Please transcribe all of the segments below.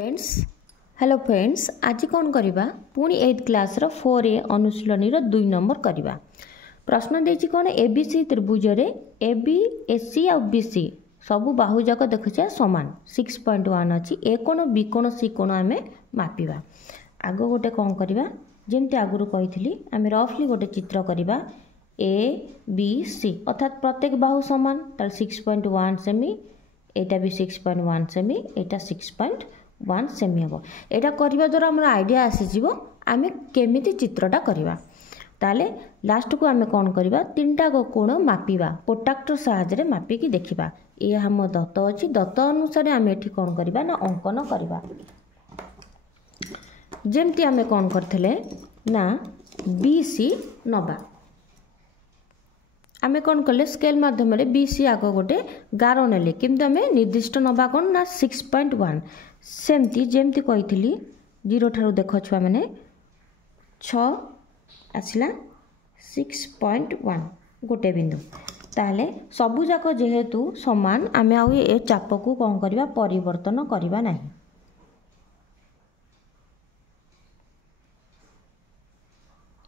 Friends hello friends आज कौन करवा पुणी 8th क्लास रो 4A अनुशीलनी रो 2 नंबर करवा। प्रश्न देछि कौन एबीसी त्रिभुज रे एबी एसी और बीसी सबु बाहु जाक देखुछे समान 6.1 अछि। ए कोण बी कोण सी कोण आमे मापिबा। आगो गोटे कौन करवा जेमती आगुरु कहिथिली आमे रफली गोटे चित्र करवा ए बी सी अर्थात प्रत्येक बाहु समान ताल 6.1 सेमी एटा भी 6.1 सेमी एटा 6.1 सेमी हम यहाँ करने द्वारा आम आइडिया आसीज आम केमी चित्रटा करवा। ताले लास्ट को आम कौन करवा 3टा कोण मापिबा प्रोट्राक्टर साहाय्य मापिकी देखा ये आम दत्त अच्छी दत्त अनुसार आम ये कौन करवा ना अंकन करवा। जमती आम कौन करते ना बी सी नबा आम कौन कले स्केल माध्यम बीसी आग गोटे गार नेले किंतु आम निर्दिष्ट नबा कौन ना 6.1 सेमती जेमती कही 0 ठारू देख छुआ मैंने 6 आसला 6.1 गोटे बिंदु ताले सबु जाक जेहेतु समान आम आउ ए चाप को कौन करवा परिवर्तन करवा नहीं।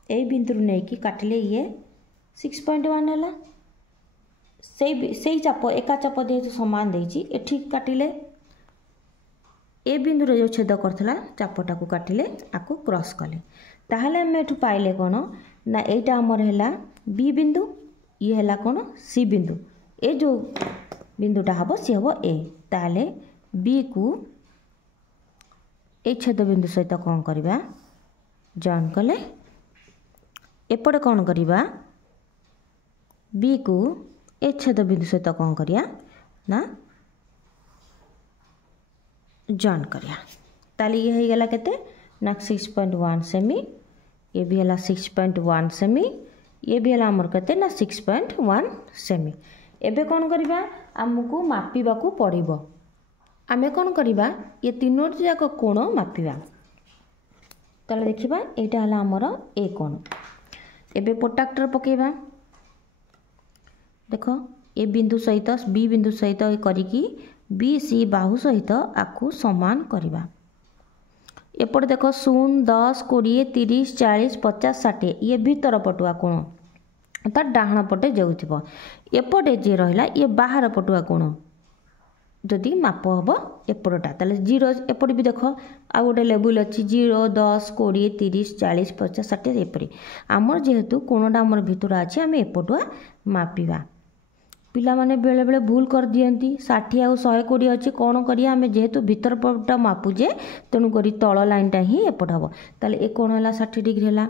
ए बिंदु नहीं कि काटिले ये 6.1 है से चाप एका चाप जेहेतु समान देती एठी काटिले ए बिंदु रे जो छेद करथला चापटा को काटिले आको क्रॉस कले ताहले हम एठु पाइले कोन ना एटा हमर हैला बी बिंदु ये हैला कोन सी बिंदु ए जो बिंदुटा हबो सी हबो ए ताहले बी को ए छेद बिंदु सहित कोन करबा जॉइन कले एपटे कोन करबा बी को ए छेद बिंदु सहित कौन करिया ना जॉइन करिया ताली ये हो गला केते ना 6.1 सेमी ये भी हला 6.1 सेमी ये भी हला हमर केते ना 6.1 सेमी। एबे कौन करिबा हमकु मापिबा को पड़िबो आमे कौन करिबा ये तीनोटी जाक कोण मापिबा ताले देखिबा एटा हला हमर ए कोण। एबे प्रोट्राक्टर पकेबा देख ए बिंदु सहित बी बिंदु सहित करिकी बी सी बाहु सहित आकु समान करवा। एपटे देख 0 10 20 30 40 50 60 ये भीतर पटुआ कोण अर्थात डाहाण पटे जाउथिबो एपटे जे रहिला ये बाहर पटुआ कोण जदि माप हबो एपटटा ताले 0 एपटे भी देख आ गोटे लेवल अछि 0 10 20 30 40 50 60 एपरी आमर जेहेतु कोणटा आमर भितर अछि आमे एपटुआ मापिबा। पिला माने बेले बेले भूल कर दियंती 60 आ 120 अच्छी कौन करिया आमे जेहेतु भीतर पटा मापुजे तेणु करी तल लाइनटा ही एपट हम ताले ए कोण है 60 डिग्री है।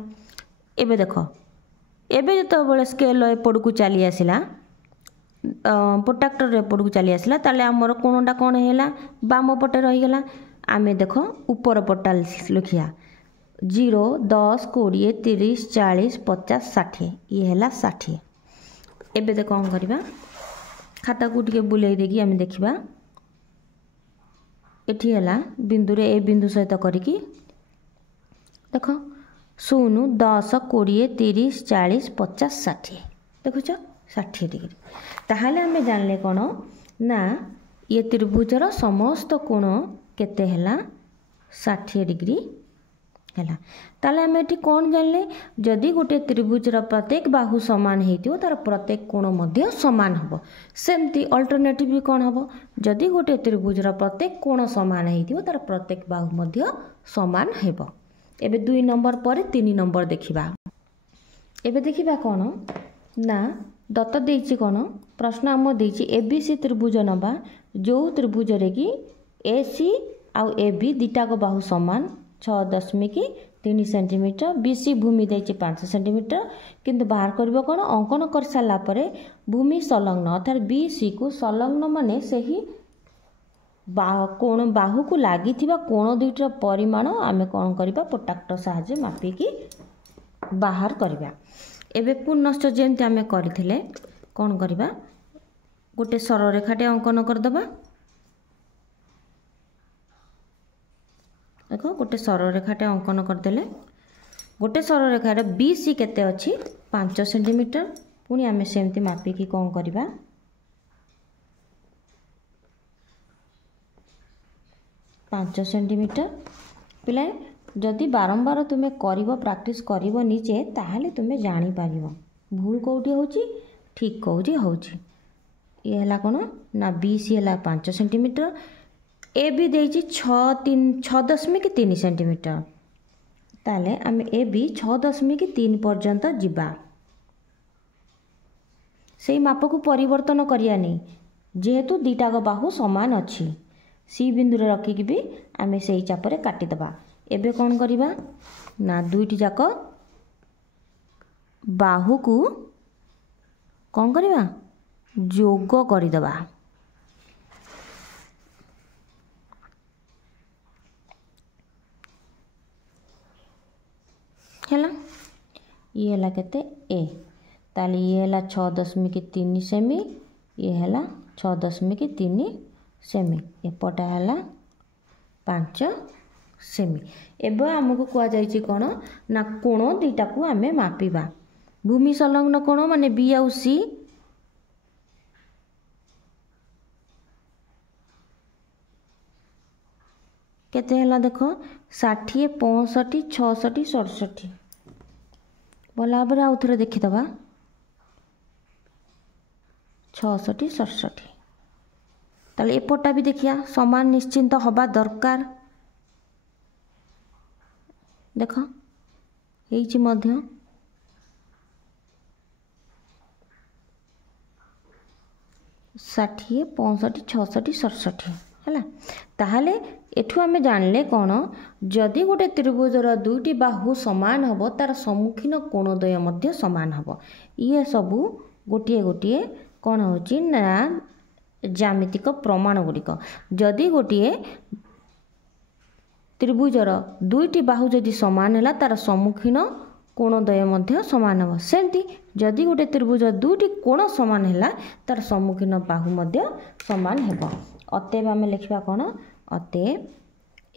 एबे देख एबे जो बड़े स्केल एपट को चली आसला प्रोट्राक्टर एपट को चली आसला ताले आमर कोणटा कौन है बाम पटे रहीगला आमे देख ऊपर पटा लिखिया 0 10 20 30 40 50 60 ये है 60। एबे देख कौन करवा खाता को टिके बुलाई देगी आम देखा एठी है बिंदु रे ए बिंदु सहित करिकी देख 0 10 20 30 40 50 60 देखुच 60 डिग्री ताहले आम जानले कौन ना ये त्रिभुजर समस्त कोण केते हैला 60 डिग्री है। ताले आम एठी कौन जानले जदि गोटे त्रिभुजर प्रत्येक बाहु समान हेतियो तार प्रत्येक कोण मध्य समान हबो सेमती अल्टरनेटिव भी कौन हबो जदि गोटे त्रिभुजर प्रत्येक कोण समान हेतियो तार प्रत्येक बाहु मध्य समान हेबो। एबे 2 नंबर पर 3 नंबर देखिबा। एबे देखिबा कौन ना दत्त देछि कौन प्रश्न आम देछि एबीसी त्रिभुज नबा जो त्रिभुज रे कि एसी आ एबी दुटा को बाहु समान 6.3 सेंटीमीटर बीसी भूमि देछि 5 सेंटीमीटर किंतु बाहर करबो कोन अंकन कर साला परे भूमि संलग्न अर्थात बीसी को संलग्न माने सही कोण बाहु को लागि थिबा कोण दुइटर परिमाण आमे कोन करबा प्रोट्राक्टर साहाय्य मापिकी बाहर करबा। एबे पुनश्च जेंति आमे करथिले कोन करबा गोटे सरल रेखाटे अंकन कर दबा देखो गोटे सरल रेखाटे अंकन करदेले गोटे सरल रेखार बीसी केते अच्छी 5 सेंटीमीटर पुणी आम सेमती मापिकी कौन करवा 5 सेंटीमीटर। पिला जदि बारंबार तुम्हें कर प्रैक्टिस कर निजे ताहले तुम्हें जापर भूल कौटी हो ठीक कौटी हो ये है कौन ना बी सी है 5 सेंटीमीटर ए भी देती 6.3 सेंटीमीटर ताले आम ए भी 6.3 पर्यंत जिबा से माप को परिवर्तन करिया नहीं जेहेतु दीटाक बाहु समान अच्छी सी बिंदु रे रखिकी भी आम से चापर काटिदेबा। एबे कौन करिबा ना दुईटी जाक बाहु को कौन करिबा जोग करदेबा। है ये है केते ए ताली ये है 6.3 सेमी ये है 6.3 सेमी एपटा है 5 सेमी। एवं आमको कहुई कौन ना कोण दीटा को आम मापिबा भूमि संलग्न कोण माने बी आउ सी केते हला देख 60 65 66 67 भल भाव आउ थे देखीदबा 66 67 ताले एपटा भी देखिया समान निश्चिंत हवा दरकार देख होइछि मध्य 60 65 66 67 है ताहले एठू आमे जानले कौन जदि गोटे त्रिभुजर दुईटी बाहु समान हबो तार सम्मुखीन कोणद्वय मध्य समान हबो ये सबू गोटे गोटे कौन होची ना ज्यामितिक प्रमाण गुड़िक जदि गोटे त्रिभुजर दुईटी बाहु जदि समान है तार सम्मुखीन कोणद्वय मध्य समान हम सेमती जदि गोटे त्रिभुज दुईटी कोण समान है तार सम्मुखीन बाहु मध्य समान हेब। अतएव आम लिखा कौन अतएव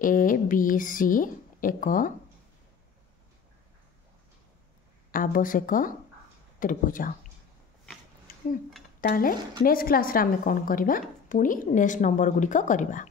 ए बी सी एक आवश्यक त्रिभुज। ताले नेक्स्ट क्लास रे आम कौन करवा पुणी नेक्स्ट नंबर गुड़िक करवा।